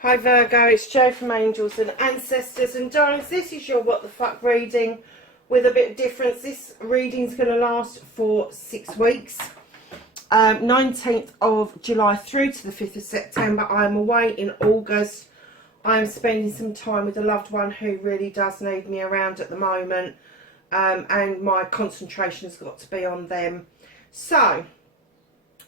Hi Virgo, it's Jo from Angels and Ancestors, and darlings, this is your what the fuck reading with a bit of difference. This reading's going to last for 6 weeks, 19th of July through to the 5th of September. I am away in August. I am spending some time with a loved one who really does need me around at the moment, and my concentration has got to be on them. So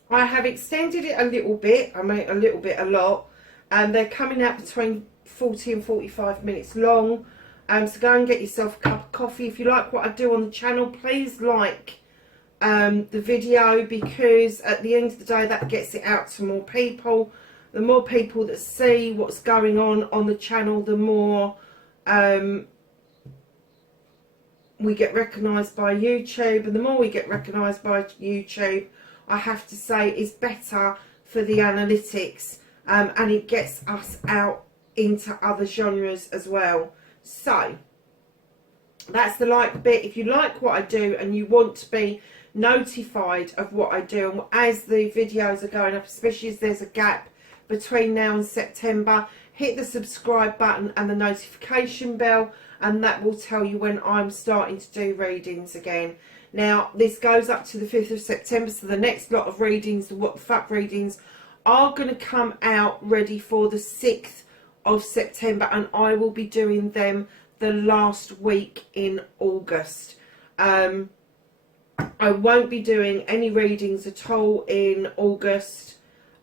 I have extended it a little bit. I mean, a lot. They're coming out between 40 and 45 minutes long. So go and get yourself a cup of coffee. If you like what I do on the channel, please like the video, because at the end of the day that gets it out to more people. The more people that see what's going on the channel, the more we get recognised by YouTube, and the more we get recognised by YouTube, I have to say, is better for the analytics. And it gets us out into other genres as well. So that's the like bit. If you like what I do and you want to be notified of what I do, and as the videos are going up, especially as there's a gap between now and September, hit the subscribe button and the notification bell, and that will tell you when I'm starting to do readings again. Now this goes up to the 5th of September, so the next lot of readings, the what the fuck readings, are going to come out ready for the 6th of September, and I will be doing them the last week in August. I won't be doing any readings at all in August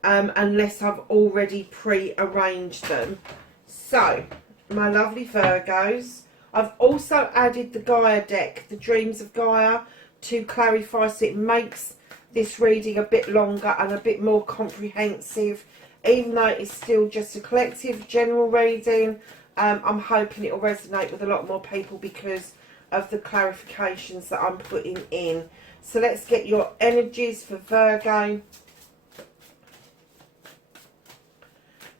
unless I've already pre-arranged them. So, my lovely Virgos, I've also added the Gaia deck, the Dreams of Gaia, to clarify, so it makes this reading a bit longer and a bit more comprehensive. Even though it's still just a collective general reading, I'm hoping it will resonate with a lot more people because of the clarifications that I'm putting in. So let's get your energies for Virgo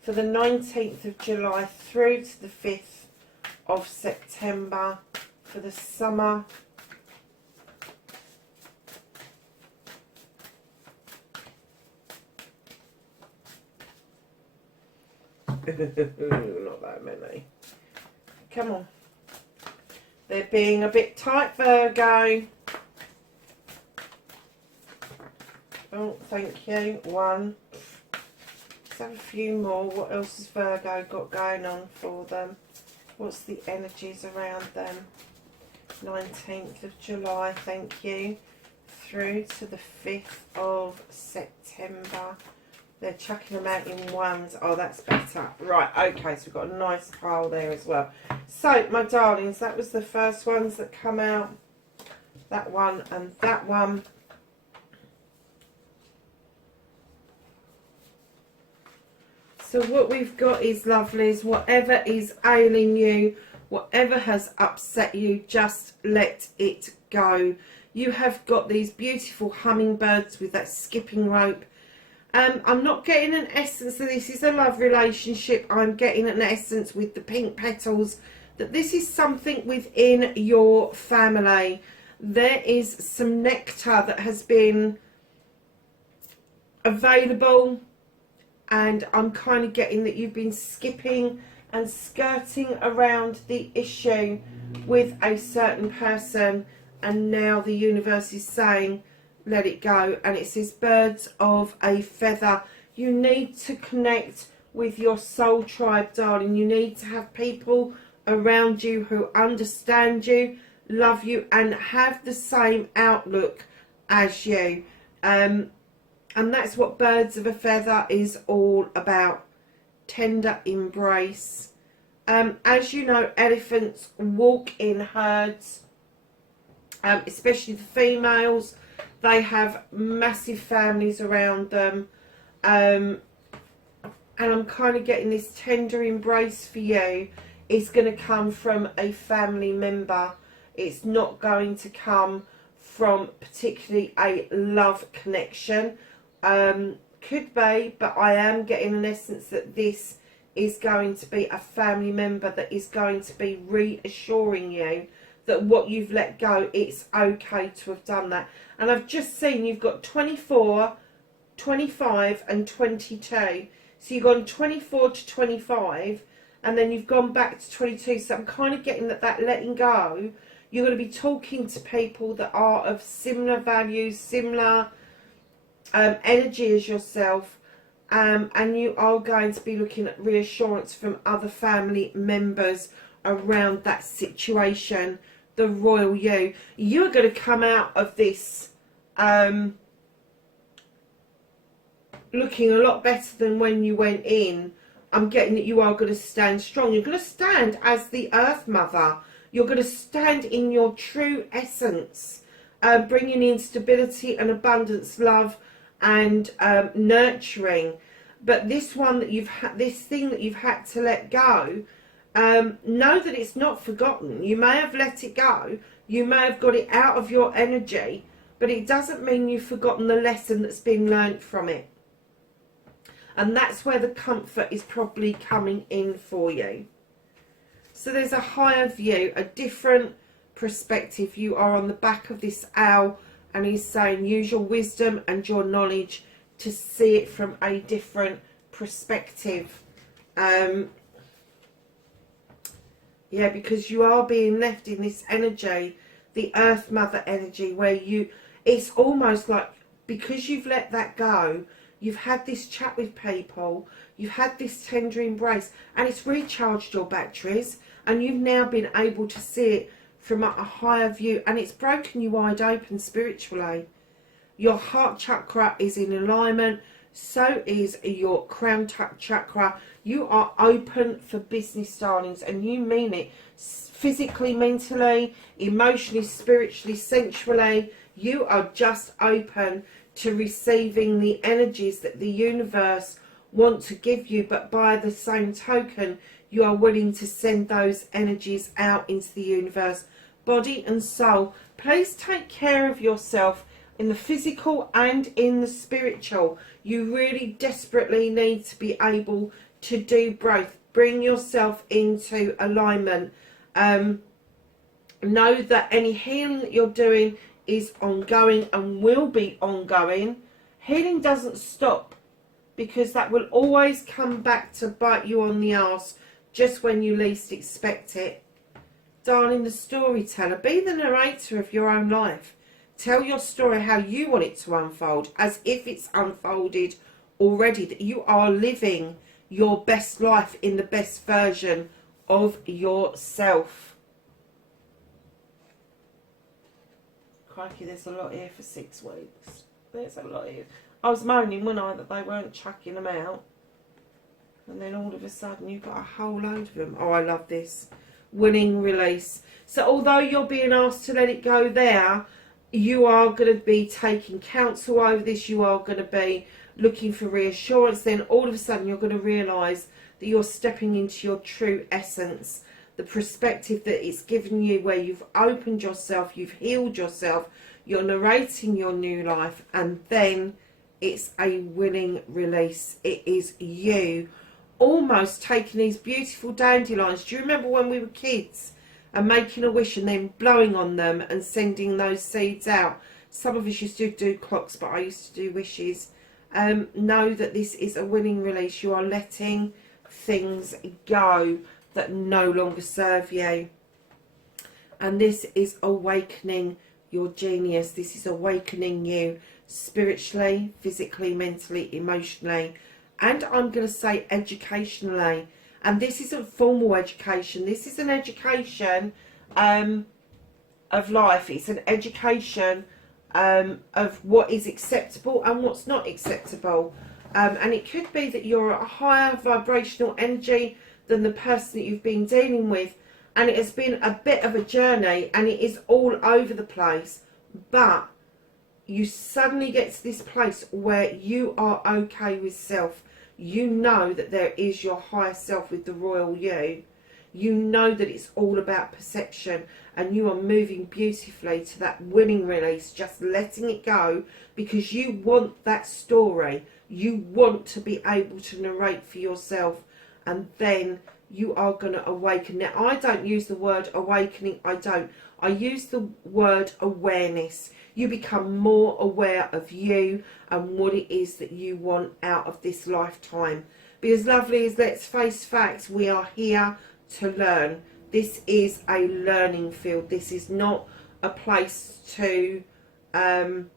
for the 19th of July through to the 5th of September for the summer. Not that many. Come on. They're being a bit tight, Virgo. Oh, thank you. One. Let's have a few more. What else has Virgo got going on for them? What's the energies around them? 19th of July, thank you. Through to the 5th of September. They're chucking them out in ones. Oh, that's better. Right, okay, so we've got a nice pile there as well. So, my darlings, that was the first ones that come out. That one and that one. So what we've got is, lovelies, whatever is ailing you, whatever has upset you, just let it go. You have got these beautiful hummingbirds with that skipping rope. I'm not getting an essence that this is a love relationship. I'm getting an essence with the pink petals that this is something within your family. There is some nectar that has been available, and I'm kind of getting that you've been skipping and skirting around the issue with a certain person, and now the universe is saying let it go. And it says birds of a feather. You need to connect with your soul tribe, darling. You need to have people around you who understand you, love you, and have the same outlook as you. And that's what birds of a feather is all about. Tender embrace. As you know, elephants walk in herds, especially the females. They have massive families around them. And I'm kind of getting this tender embrace for you is going to come from a family member. It's not going to come from particularly a love connection. Could be, but I am getting an essence that this is going to be a family member that is going to be reassuring you that what you've let go, it's okay to have done that. And I've just seen you've got 24, 25 and 22. So you've gone 24 to 25, and then you've gone back to 22. So I'm kind of getting that letting go, you're going to be talking to people that are of similar values, similar energy as yourself, and you are going to be looking at reassurance from other family members around that situation. The royal you. You're going to come out of this looking a lot better than when you went in. I'm getting that you are going to stand strong. You're going to stand as the Earth Mother. You're going to stand in your true essence, bringing in stability and abundance, love and nurturing. But this one that you've had, this thing that you've had to let go, know that it's not forgotten. You may have let it go. You may have got it out of your energy, but it doesn't mean you've forgotten the lesson that's been learnt from it. And that's where the comfort is probably coming in for you. So there's a higher view, a different perspective. You are on the back of this owl, and he's saying use your wisdom and your knowledge to see it from a different perspective. Yeah, because you are being left in this energy, the Earth Mother energy, where it's almost like, because you've let that go, you've had this chat with people, you've had this tender embrace, and it's recharged your batteries, and you've now been able to see it from a higher view, and it's broken you wide open spiritually. Your heart chakra is in alignment, so is your crown chakra. You are open for business, darlings, and you mean it. Physically, mentally, emotionally, spiritually, sensually, you are just open to receiving the energies that the universe want to give you, but by the same token, you are willing to send those energies out into the universe. Body and soul, please take care of yourself in the physical and in the spiritual. You really desperately need to be able to do both. Bring yourself into alignment. Know that any healing that you're doing is ongoing and will be ongoing. Healing doesn't stop, because that will always come back to bite you on the arse just when you least expect it. Darling, the storyteller, be the narrator of your own life. Tell your story how you want it to unfold, as if it's unfolded already, that you are living your best life in the best version of yourself. Crikey, there's a lot here for 6 weeks. There's a lot here. I was moaning, wasn't I, that they weren't chucking them out. And then all of a sudden you've got a whole load of them. Oh, I love this. Winning release. So although you're being asked to let it go there, you are going to be taking counsel over this. You are going to be looking for reassurance. Then all of a sudden you're going to realise that you're stepping into your true essence. The perspective that it's given you, where you've opened yourself, you've healed yourself, you're narrating your new life, and then it's a winning release. It is you almost taking these beautiful dandelions. Do you remember when we were kids and making a wish and then blowing on them and sending those seeds out? Some of us used to do clocks, but I used to do wishes. Know that this is a winning release. You are letting things go that no longer serve you. And this is awakening your genius. This is awakening you spiritually, physically, mentally, emotionally, and I'm going to say educationally. And this isn't formal education. This is an education of life. It's an education of what is acceptable and what's not acceptable. And it could be that you're at a higher vibrational energy than the person that you've been dealing with, and it has been a bit of a journey and it is all over the place, but you suddenly get to this place where you are okay with self. You know that there is your higher self with the royal you. You know that it's all about perception, and you are moving beautifully to that winning release, just letting it go, because you want that story. You want to be able to narrate for yourself, and then you are going to awaken. Now, I don't use the word awakening. I use the word awareness. You become more aware of you and what it is that you want out of this lifetime. Because lovelies, let's face facts, we are here to learn. This is a learning field. This is not a place to kind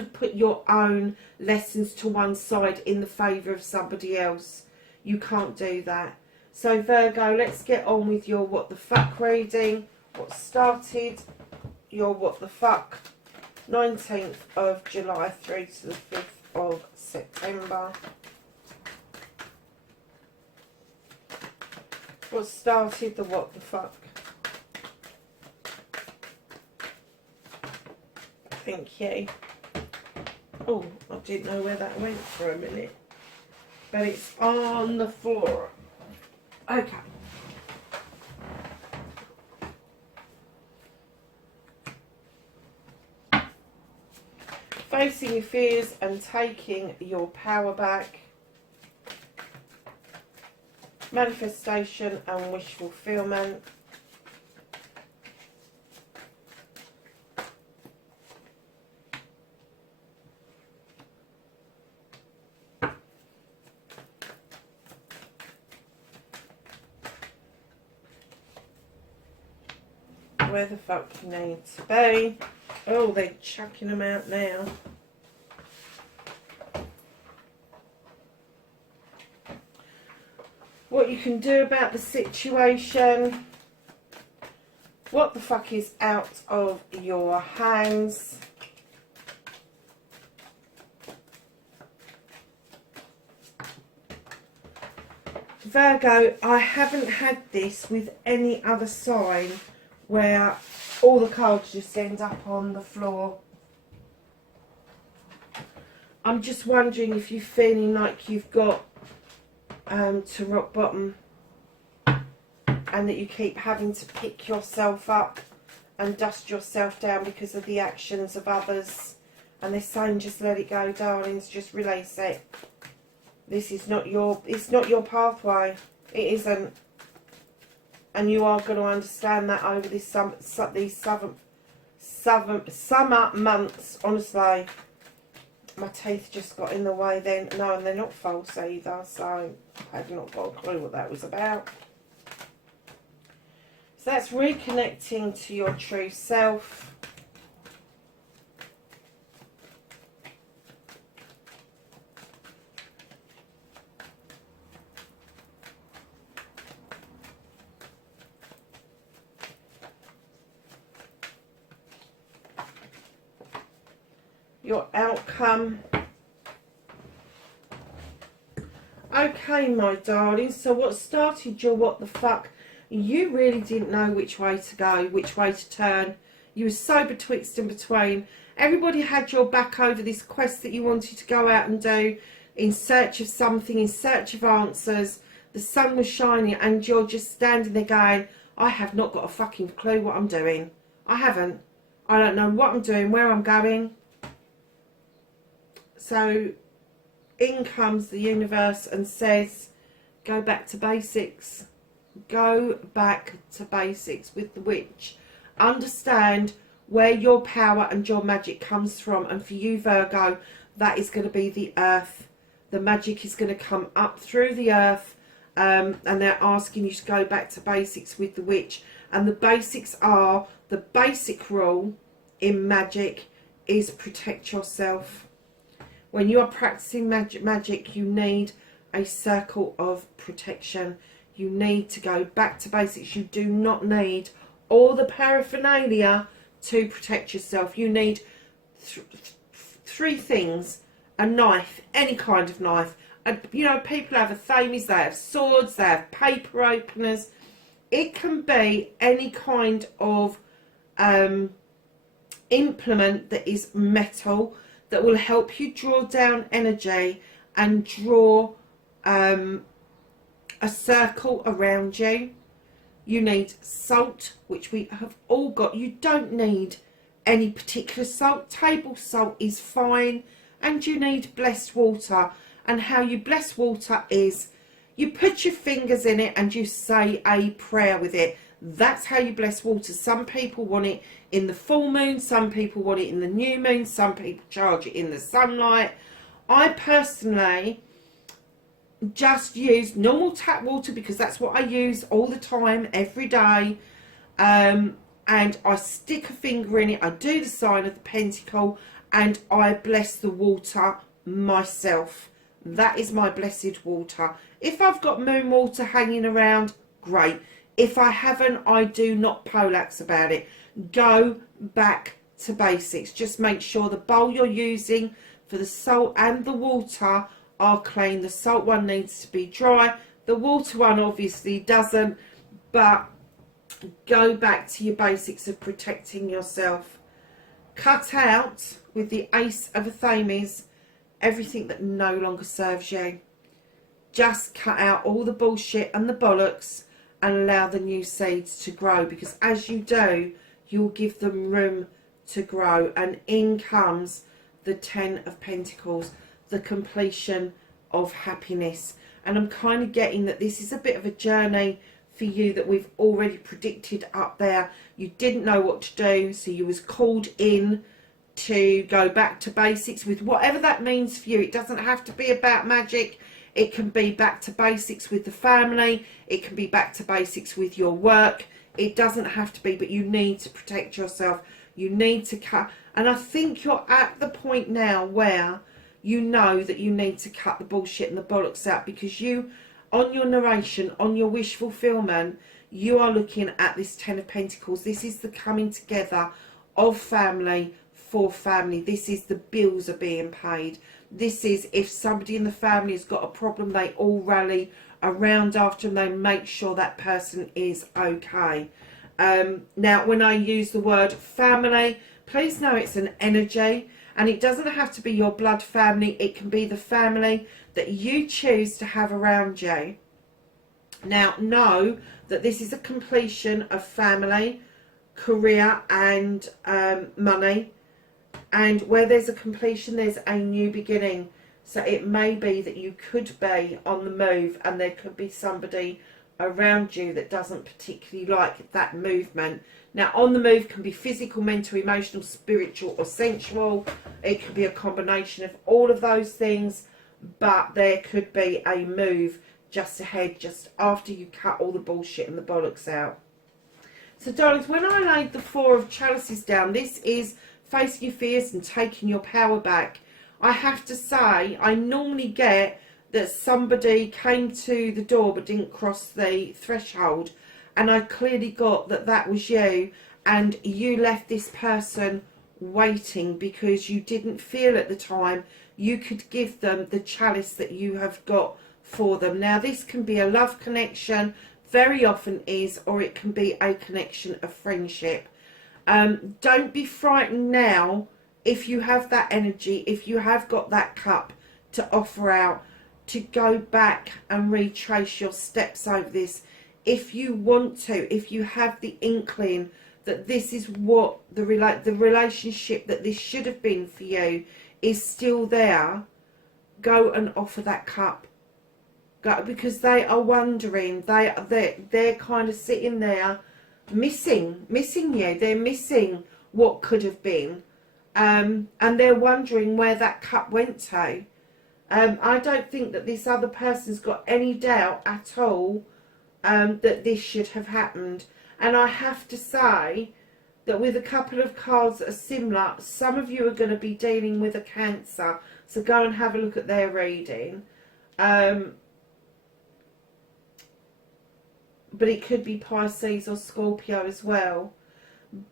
of put your own lessons to one side in the favour of somebody else. You can't do that. So Virgo, let's get on with your what the fuck reading. What started your what the fuck 19th of July through to the 5th of September. What started the what the fuck? Thank you. Oh, I didn't know where that went for a minute. But it's on the floor. Okay. Facing your fears and taking your power back. Manifestation and wish fulfillment. Where the fuck you need to be. Oh, they're chucking them out now. What you can do about the situation. What the fuck is out of your hands. Virgo, I haven't had this with any other sign where all the cards just end up on the floor. I'm just wondering if you're feeling like you've got to rock bottom and that you keep having to pick yourself up and dust yourself down because of the actions of others, and they're saying just let it go, darlings, just release it. This is not your, it's not your pathway. It isn't. And you are going to understand that over these summer months. Honestly, my teeth just got in the way then. No, and they're not false either, so I have not got a clue what that was about. So that's reconnecting to your true self. Your outcome. Okay, my darling, so what started your what the fuck, you really didn't know which way to go, which way to turn. You were so betwixt and between. Everybody had your back over this quest that you wanted to go out and do in search of something, in search of answers. The sun was shining and you're just standing there going, I have not got a fucking clue what I'm doing. I haven't. I don't know what I'm doing, where I'm going. So in comes the universe and says, go back to basics. Go back to basics with the witch. Understand where your power and your magic comes from. And for you, Virgo, that is going to be the earth. The magic is going to come up through the earth. And they're asking you to go back to basics with the witch. And the basics are, the basic rule in magic is protect yourself. When you are practicing magic, you need a circle of protection. You need to go back to basics. You do not need all the paraphernalia to protect yourself. You need three things. A knife, any kind of knife. And, you know, people have athames, they have swords, they have paper openers. It can be any kind of implement that is metal, that will help you draw down energy and draw a circle around you. You need salt, which we have all got. You don't need any particular salt. Table salt is fine. And you need blessed water. And how you bless water is you put your fingers in it and you say a prayer with it. That's how you bless water. Some people want it in the full moon, some people want it in the new moon, some people charge it in the sunlight. I personally just use normal tap water, because that's what I use all the time, every day. And I stick a finger in it, I do the sign of the pentacle, and I bless the water myself. That is my blessed water. If I've got moon water hanging around, great. If I haven't, I do not poleaxe about it. Go back to basics. Just make sure the bowl you're using for the salt and the water are clean. The salt one needs to be dry. The water one obviously doesn't, but go back to your basics of protecting yourself. Cut out, with the Ace of Athames, everything that no longer serves you. Just cut out all the bullshit and the bollocks and allow the new seeds to grow, because as you do, you'll give them room to grow. And in comes the 10 of Pentacles, the completion of happiness. And I'm kind of getting that this is a bit of a journey for you that we've already predicted up there. You didn't know what to do, so you was called in to go back to basics with whatever that means for you. It doesn't have to be about magic. It can be back to basics with the family. It can be back to basics with your work. It doesn't have to be, but you need to protect yourself. You need to cut. And I think you're at the point now where you know that you need to cut the bullshit and the bollocks out, because you, on your narration, on your wish fulfillment, you are looking at this 10 of Pentacles. This is the coming together of family for family. This is the bills are being paid. This is if somebody in the family has got a problem, they all rally around after and they make sure that person is okay. Now, when I use the word family, please know it's an energy, and it doesn't have to be your blood family. It can be the family that you choose to have around you. Now, know that this is a completion of family, career and money. And where there's a completion, there's a new beginning. So it may be that you could be on the move and there could be somebody around you that doesn't particularly like that movement. Now, on the move can be physical, mental, emotional, spiritual or sensual. It could be a combination of all of those things, but there could be a move just ahead, just after you cut all the bullshit and the bollocks out. So, darlings, when I laid the 4 of Chalices down, this is facing your fears and taking your power back. I have to say, I normally get that somebody came to the door but didn't cross the threshold, and I clearly got that that was you, and you left this person waiting because you didn't feel at the time you could give them the chalice that you have got for them. Now, this can be a love connection, very often is, or it can be a connection of friendship. Don't be frightened now if you have that energy, if you have got that cup to offer out, to go back and retrace your steps over this. If you want to, if you have the inkling that this is what the relationship that this should have been for you is still there, go and offer that cup. Go, because they are wondering, they're kind of sitting there missing you. They're missing what could have been, and they're wondering where that cup went to. I don't think that this other person's got any doubt at all that this should have happened. And I have to say that with a couple of cards that are similar, some of you are going to be dealing with a Cancer, so go and have a look at their reading. But it could be Pisces or Scorpio as well.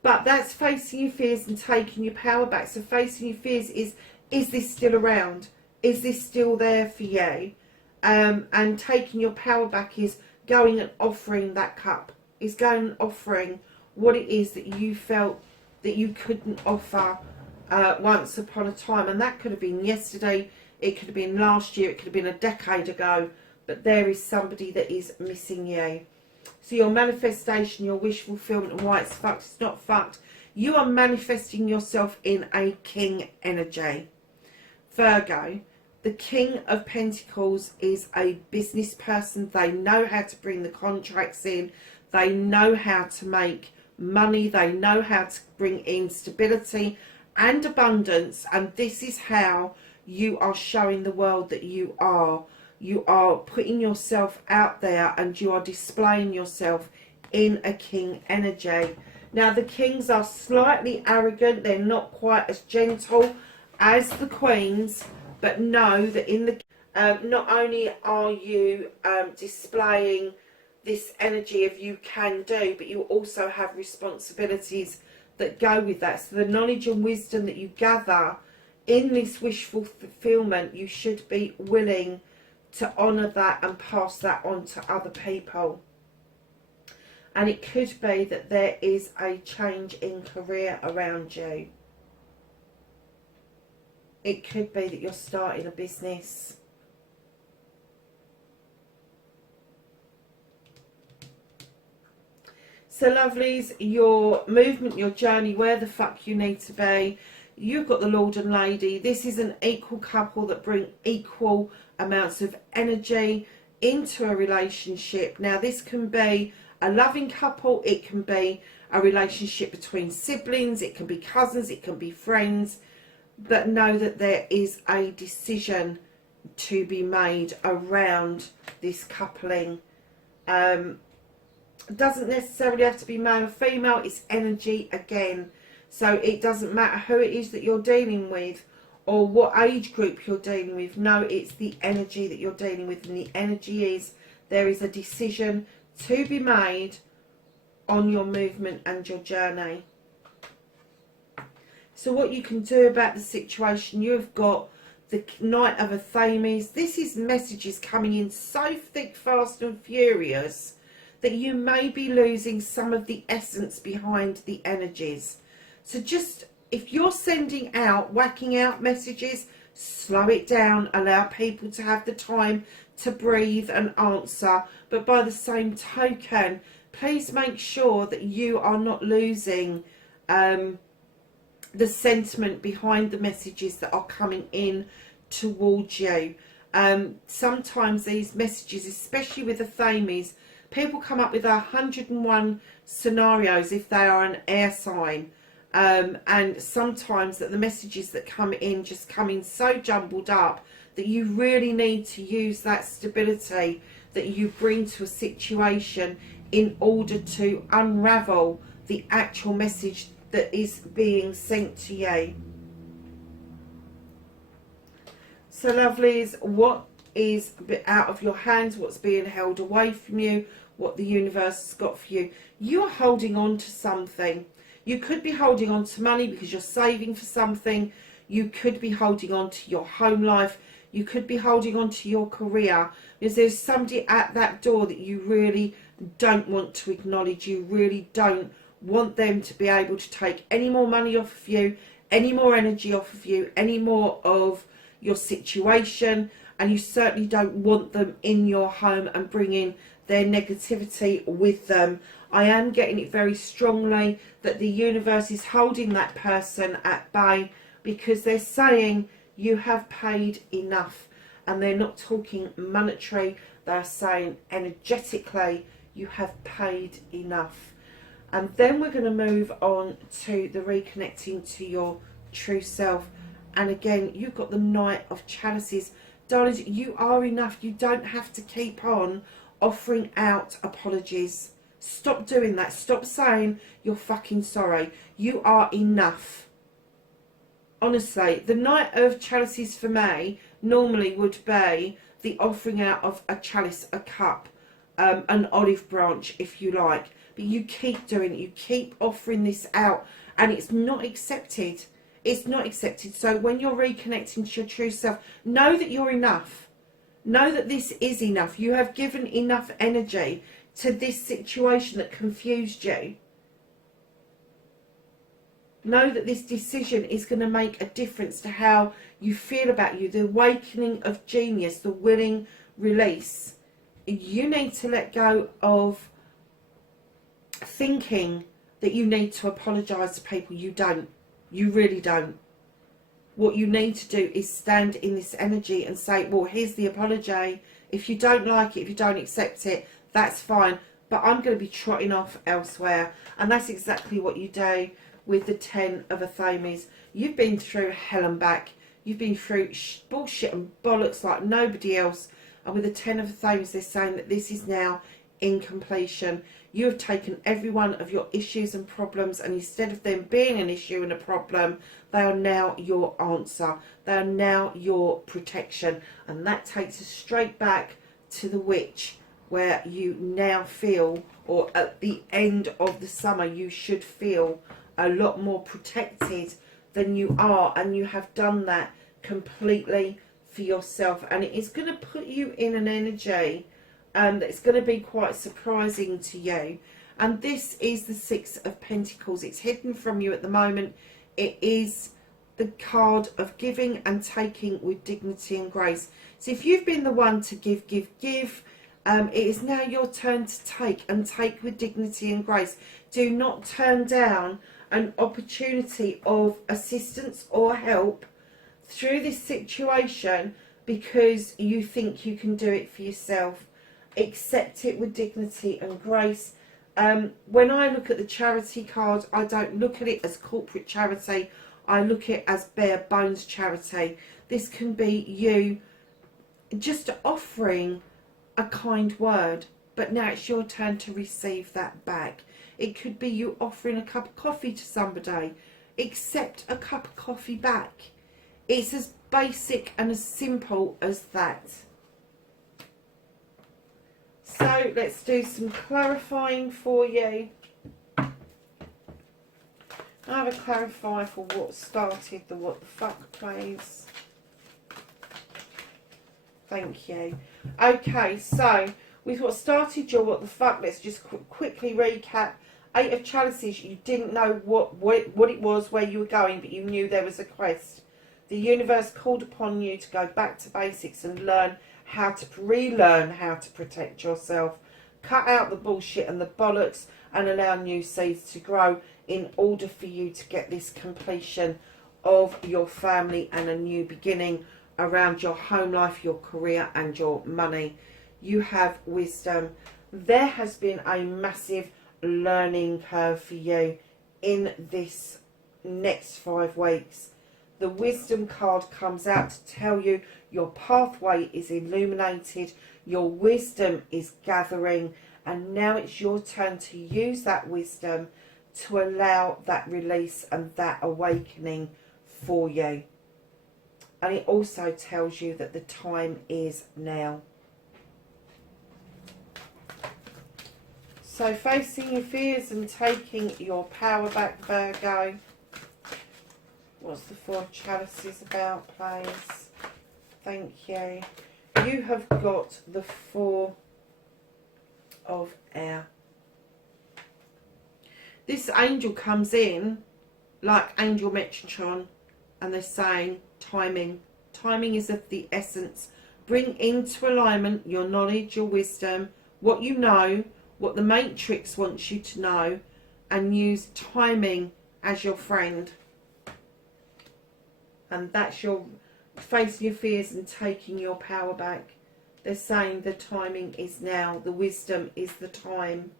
But that's facing your fears and taking your power back. So facing your fears is this still around? Is this still there for you? And taking your power back is going and offering that cup. Is going and offering what it is that you felt that you couldn't offer once upon a time. And that could have been yesterday. It could have been last year. It could have been a decade ago. But there is somebody that is missing you. So your manifestation, your wish fulfillment, and why it's fucked, it's not fucked. You are manifesting yourself in a king energy. Virgo, the King of Pentacles is a business person. They know how to bring the contracts in. They know how to make money. They know how to bring in stability and abundance. And this is how you are showing the world that you are You are putting yourself out there and you are displaying yourself in a king energy. Now, the kings are slightly arrogant. They're not quite as gentle as the queens, but know that in the not only are you displaying this energy of you can do, but you also have responsibilities that go with that. So the knowledge and wisdom that you gather in this wish fulfillment, you should be willing to honour that and pass that on to other people. And it could be that there is a change in career around you. It could be that you're starting a business. So lovelies, your movement, your journey, where the fuck you need to be. You've got the Lord and Lady. This is an equal couple that bring equal amounts of energy into a relationship. Now, this can be a loving couple. It can be a relationship between siblings. It can be cousins. It can be friends. But know that there is a decision to be made around this coupling. It doesn't necessarily have to be male or female. It's energy again. So it doesn't matter who it is that you're dealing with or what age group you're dealing with. No, it's the energy that you're dealing with. And the energy is there is a decision to be made on your movement and your journey. So what you can do about the situation, you've got the Knight of Athames. This is messages coming in so thick, fast and furious that you may be losing some of the essence behind the energies. So just, if you're sending out, whacking out messages, slow it down, allow people to have the time to breathe and answer. But by the same token, please make sure that you are not losing the sentiment behind the messages that are coming in towards you. Sometimes these messages, especially with the Athames, people come up with 101 scenarios if they are an air sign. And sometimes that the messages that come in just come in so jumbled up that you really need to use that stability that you bring to a situation in order to unravel the actual message that is being sent to you. So lovelies, what is out of your hands, what's being held away from you, what the universe has got for you? You're holding on to something. You could be holding on to money because you're saving for something. You could be holding on to your home life. You could be holding on to your career because there's somebody at that door that you really don't want to acknowledge. You really don't want them to be able to take any more money off of you, any more energy off of you, any more of your situation, and you certainly don't want them in your home and bringing their negativity with them. I am getting it very strongly that the universe is holding that person at bay because they're saying you have paid enough, and they're not talking monetary, they're saying energetically you have paid enough. And then we're going to move on to the reconnecting to your true self. And again, you've got the Knight of Chalices. Darlings, you are enough. You don't have to keep on offering out apologies. Stop doing that. Stop saying you're fucking sorry. You are enough. Honestly, the Knight of Chalices for me normally would be the offering out of a chalice, a cup, an olive branch, if you like. But you keep doing it. You keep offering this out, and it's not accepted. It's not accepted. So when you're reconnecting to your true self, know that you're enough. Know that this is enough. You have given enough energy to this situation that confused you. Know that this decision is going to make a difference to how you feel about you. The awakening of genius, the willing release. You need to let go of thinking that you need to apologise to people. You don't. You really don't. What you need to do is stand in this energy and say, well, here's the apology. If you don't like it, if you don't accept it, that's fine. But I'm going to be trotting off elsewhere. And that's exactly what you do with the 10 of Athames. You've been through hell and back. You've been through bullshit and bollocks like nobody else. And with the 10 of Thrones, they're saying that this is now in completion. You have taken every one of your issues and problems, and instead of them being an issue and a problem, they are now your answer. They are now your protection. And that takes us straight back to the witch, where you now feel, or at the end of the summer, you should feel a lot more protected than you are. And you have done that completely for yourself. And it is going to put you in an energy that's going to be quite surprising to you. And this is the Six of Pentacles. It's hidden from you at the moment. It is the card of giving and taking with dignity and grace. So if you've been the one to give, it is now your turn to take, and take with dignity and grace. Do not turn down an opportunity of assistance or help through this situation because you think you can do it for yourself. Accept it with dignity and grace. When I look at the charity card, I don't look at it as corporate charity. I look at it as bare bones charity. This can be you just offering a kind word, but now it's your turn to receive that back. It could be you offering a cup of coffee to somebody. Accept a cup of coffee back. It's as basic and as simple as that. So let's do some clarifying for you. I have a clarify for what started the what the fuck, please. Thank you. Okay, so with what started your what the fuck, let's just quickly recap. Eight of Chalices, you didn't know what it was, where you were going, but you knew there was a quest. The universe called upon you to go back to basics and learn how to relearn how to protect yourself. Cut out the bullshit and the bollocks and allow new seeds to grow in order for you to get this completion of your family and a new beginning around your home life, your career and your money. You have wisdom. There has been a massive learning curve for you in this next 5 weeks. The wisdom card comes out to tell you your pathway is illuminated, your wisdom is gathering, and now it's your turn to use that wisdom to allow that release and that awakening for you. And it also tells you that the time is now. So facing your fears and taking your power back, Virgo. What's the Four of Chalices about, please? Thank you. You have got the Four of Air. This angel comes in like Angel Metatron, and they're saying timing. Timing is of the essence. Bring into alignment your knowledge, your wisdom, what you know, what the Matrix wants you to know, and use timing as your friend. And that's your facing your fears and taking your power back. They're saying the timing is now. The wisdom is the time.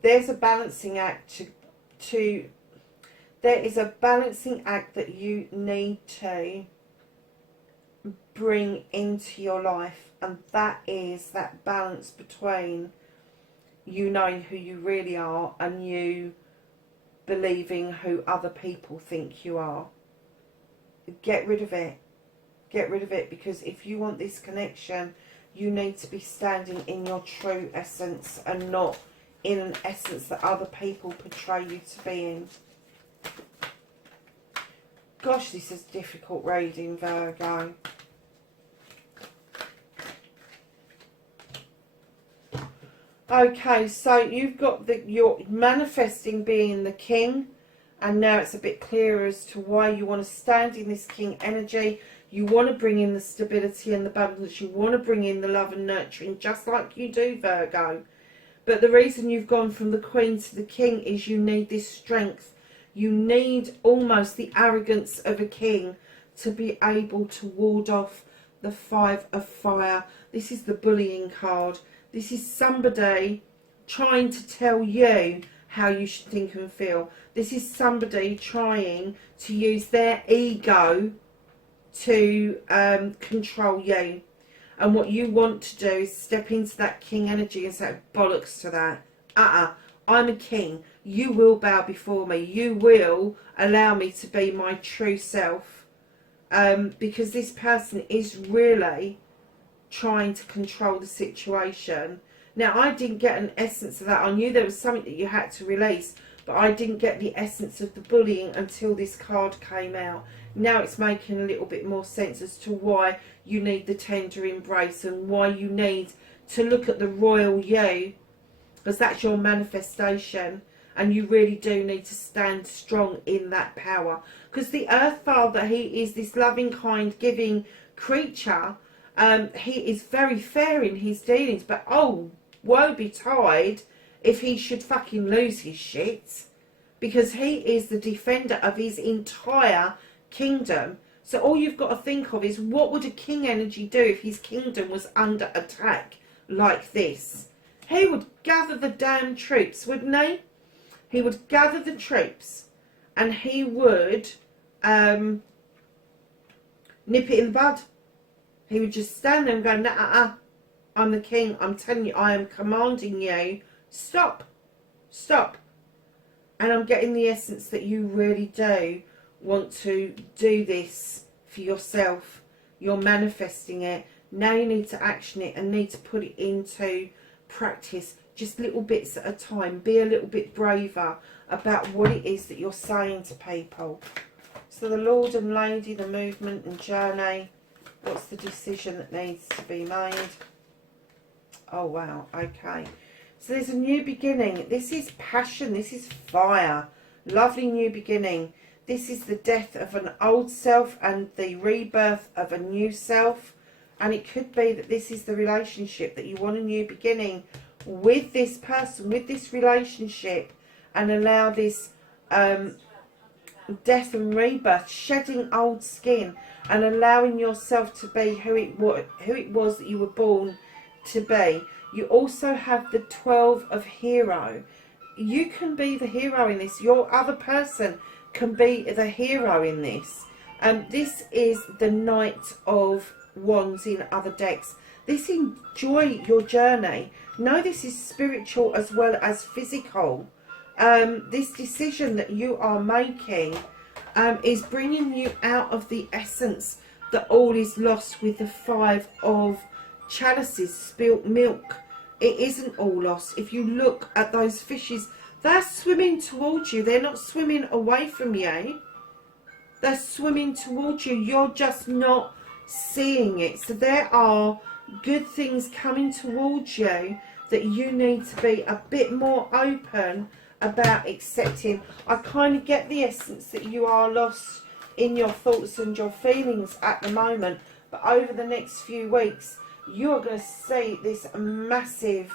There's a balancing act there is a balancing act that you need to bring into your life, and that is that balance between you knowing who you really are and you believing who other people think you are. Get rid of it. Get rid of it, because if you want this connection, you need to be standing in your true essence and not in an essence that other people portray you to be in. Gosh, this is difficult reading, Virgo. Okay, so you've got you're manifesting being the king, and now it's a bit clearer as to why you want to stand in this king energy. You want to bring in the stability and the balance. You want to bring in the love and nurturing, just like you do, Virgo. But the reason you've gone from the Queen to the King is you need this strength. You need almost the arrogance of a king to be able to ward off the Five of Fire. This is the bullying card. This is somebody trying to tell you how you should think and feel. This is somebody trying to use their ego to control you. And what you want to do is step into that king energy and say, bollocks to that. I'm a king. You will bow before me. You will allow me to be my true self. Because this person is really trying to control the situation. Now, I didn't get an essence of that. I knew there was something that you had to release, but I didn't get the essence of the bullying until this card came out. Now it's making a little bit more sense as to why you need the tender embrace and why you need to look at the royal you, because that's your manifestation, and you really do need to stand strong in that power. Because the Earth Father, he is this loving, kind, giving creature. He is very fair in his dealings, but oh, woe betide if he should fucking lose his shit, because he is the defender of his entire kingdom. So all you've got to think of is, what would a king energy do if his kingdom was under attack like this? He would gather the damn troops, wouldn't he? He would gather the troops and he would nip it in the bud. He would just stand there and go, nah, I'm the king. I'm telling you, I am commanding you. Stop. Stop. And I'm getting the essence that you really do want to do this for yourself. You're manifesting it. Now you need to action it and need to put it into practice. Just little bits at a time. Be a little bit braver about what it is that you're saying to people. So the Lord and Lady, the movement and journey. What's the decision that needs to be made? Oh, wow. Okay. So there's a new beginning. This is passion. This is fire. Lovely new beginning. This is the death of an old self and the rebirth of a new self. And it could be that this is the relationship, that you want a new beginning with this person, with this relationship, and allow this death and rebirth, shedding old skin and allowing yourself to be who it was that you were born to be. You also have the 12 of hero. You can be the hero in this. Your other person can be the hero in this. This is the Knight of Wands in other decks. This, enjoy your journey. Know this is spiritual as well as physical. This decision that you are making is bringing you out of the essence that all is lost with the 5 of chalices, spilt milk. It isn't all lost. If you look at those fishes, they're swimming towards you. They're not swimming away from you. They're swimming towards you. You're just not seeing it. So there are good things coming towards you that you need to be a bit more open about accepting. I kind of get the essence that you are lost in your thoughts and your feelings at the moment, but over the next few weeks you're going to see this massive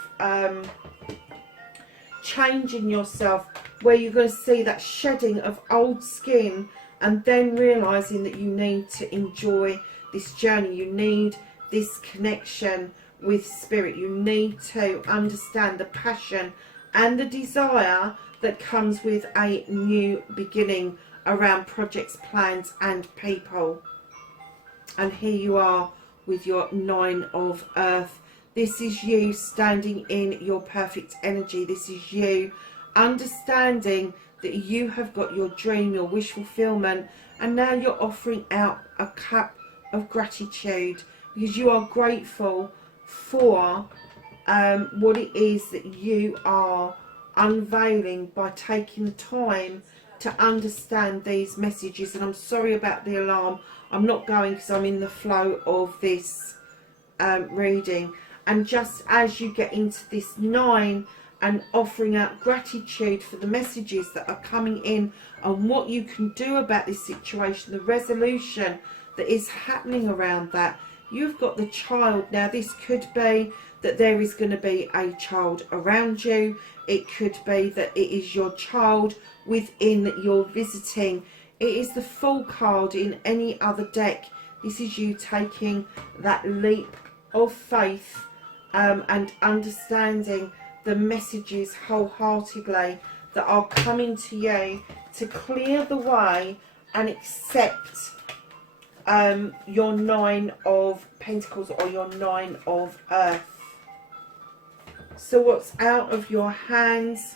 change in yourself, where you're going to see that shedding of old skin, and then realizing that you need to enjoy this journey. You need this connection with spirit. You need to understand the passion and the desire that comes with a new beginning around projects, plans and people. And here you are with your 9 of Earth. This is you standing in your perfect energy. This is you understanding that you have got your dream, your wish fulfillment, and now you're offering out a cup of gratitude because you are grateful for what it is that you are unveiling by taking the time to understand these messages. And I'm sorry about the alarm. I'm not going because I'm in the flow of this reading. And just as you get into this 9 and offering out gratitude for the messages that are coming in and what you can do about this situation, the resolution that is happening around that, you've got the child. Now this could be that there is going to be a child around you. It could be that it is your child within that you're visiting. It is the Fool card in any other deck. This is you taking that leap of faith and understanding the messages wholeheartedly that are coming to you to clear the way and accept your 9 of Pentacles or your 9 of Earth. So what's out of your hands?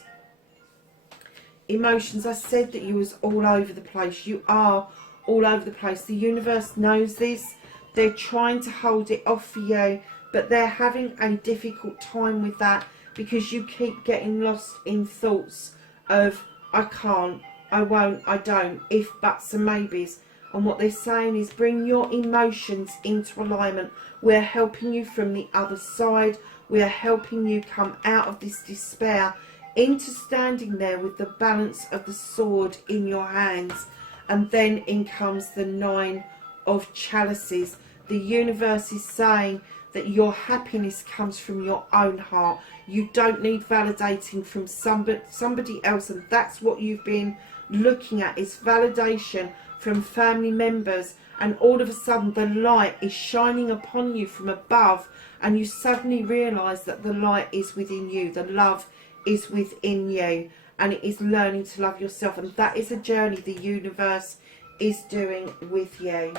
Emotions. I said that you was all over the place. You are all over the place. The universe knows this. They're trying to hold it off for you, but they're having a difficult time with that because you keep getting lost in thoughts of I can't, I won't, I don't, if, buts and maybes. And what they're saying is bring your emotions into alignment. We're helping you from the other side. We are helping you come out of this despair into standing there with the balance of the sword in your hands. And then in comes the 9 of chalices. The universe is saying that your happiness comes from your own heart. You don't need validating from somebody else, and that's what you've been looking at, is validation from family members, and all of a sudden the light is shining upon you from above, and you suddenly realise that the light is within you, the love is within you, and it is learning to love yourself. And that is a journey the universe is doing with you.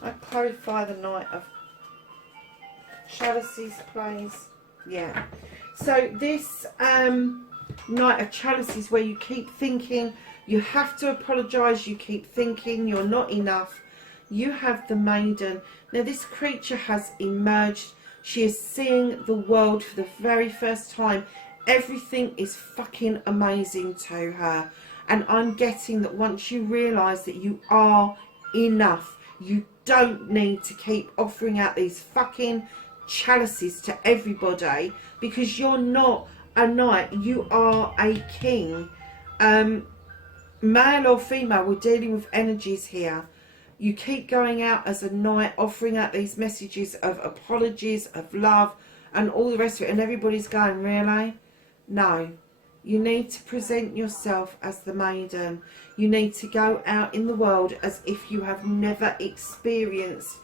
I clarify the Knight of Chalices, please. Yeah. So this Knight of Chalices, where you keep thinking you have to apologise, you keep thinking you're not enough. You have the Maiden. Now this creature has emerged. She is seeing the world for the very first time. Everything is fucking amazing to her. And I'm getting that once you realise that you are enough, you don't need to keep offering out these fucking chalices to everybody, because you're not a knight, you are a king. Male or female, we're dealing with energies here. You keep going out as a knight, offering out these messages of apologies, of love, and all the rest of it, and everybody's going, really? No. You need to present yourself as the Maiden. You need to go out in the world as if you have never experienced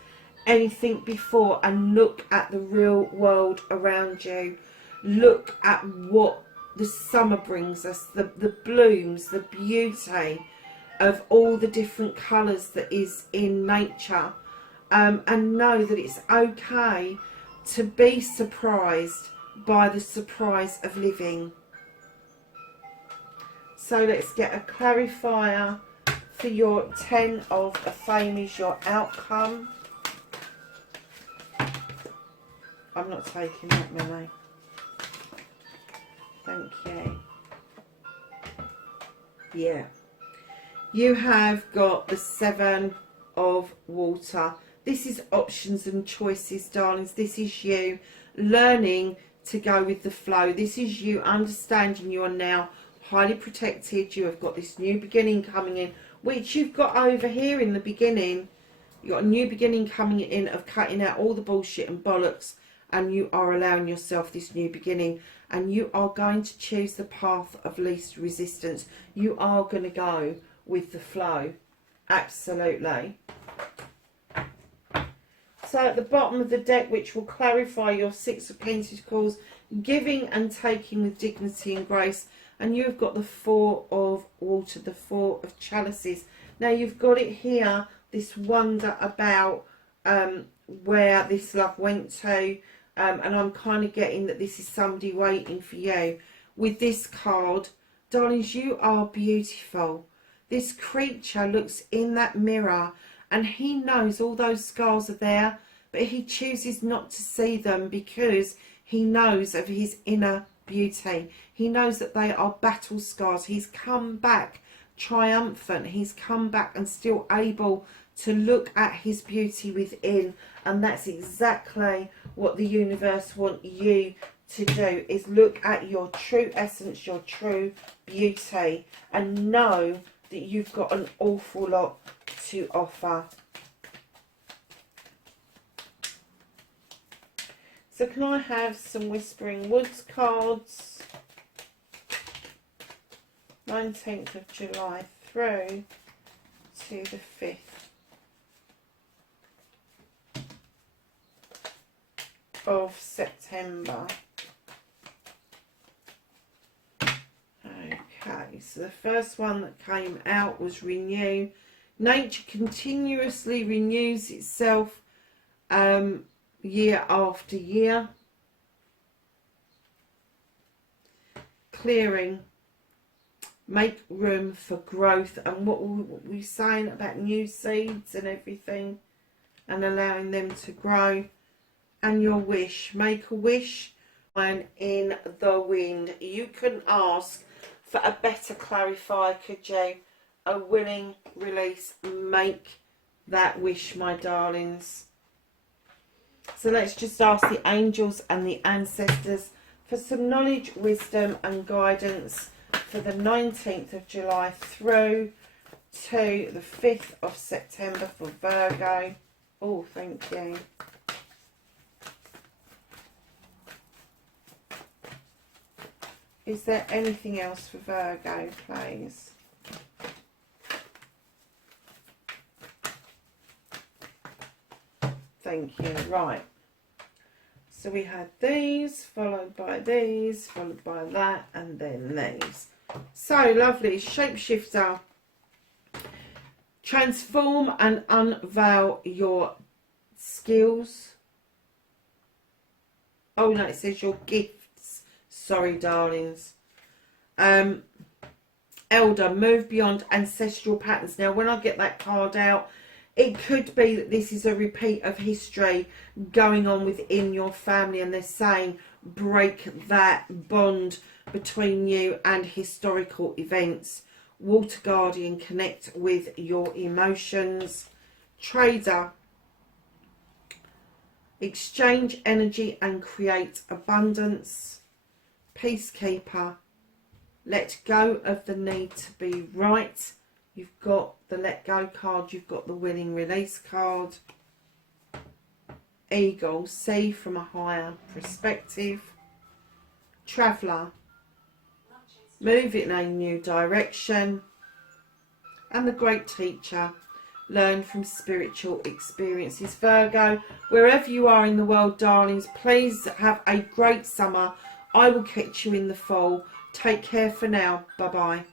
anything before, and look at the real world around you. Look at what the summer brings us, the blooms, the beauty of all the different colours that is in nature, and know that it's okay to be surprised by the surprise of living. So let's get a clarifier for your 10 of Fame is your outcome. I'm not taking that many. Thank you. Yeah. You have got the 7 of Water. This is options and choices, darlings. This is you learning to go with the flow. This is you understanding you are now highly protected. You have got this new beginning coming in, which you've got over here in the beginning. You've got a new beginning coming in of cutting out all the bullshit and bollocks, and you are allowing yourself this new beginning, and you are going to choose the path of least resistance. You are going to go with the flow. Absolutely. So at the bottom of the deck, which will clarify your 6 of Pentacles, giving and taking with dignity and grace. And you've got the 4 of Water, the 4 of Chalices. Now you've got it here, this wonder about where this love went to. And I'm kind of getting that this is somebody waiting for you. With this card, darlings, you are beautiful. This creature looks in that mirror and he knows all those scars are there, but he chooses not to see them because he knows of his inner beauty. He knows that they are battle scars. He's come back triumphant. He's come back and still able to look at his beauty within. And that's exactly what the universe wants you to do, is look at your true essence, your true beauty, and know that you've got an awful lot to offer. So can I have some Whispering Woods cards? 19th of July through to the 5th of September. Okay, so the first one that came out was renew. Nature continuously renews itself year after year. Clearing, make room for growth, and what were we saying about new seeds and everything, and allowing them to grow. And your wish, make a wish, and in the wind. You couldn't ask for a better clarifier, could you? A willing release. Make that wish, my darlings. So let's just ask the angels and the ancestors for some knowledge, wisdom and guidance for the 19th of July through to the 5th of September for Virgo. Oh, thank you. Is there anything else for Virgo, please? Thank you. Right. So we had these, followed by these, followed by that, and then these. So lovely. Shapeshifter. Transform and unveil your skills. Oh no, it says your gifts. Sorry, darlings. Elder, move beyond ancestral patterns. Now, when I get that card out, it could be that this is a repeat of history going on within your family, and they're saying break that bond between you and historical events. Water Guardian, connect with your emotions. Trader, exchange energy and create abundance. Peacekeeper, let go of the need to be right. You've got the let go card, you've got the willing release card. Eagle, see from a higher perspective. Traveller, move in a new direction. And the Great Teacher, learn from spiritual experiences. Virgo, wherever you are in the world, darlings, please have a great summer. I will catch you in the fall. Take care for now. Bye-bye.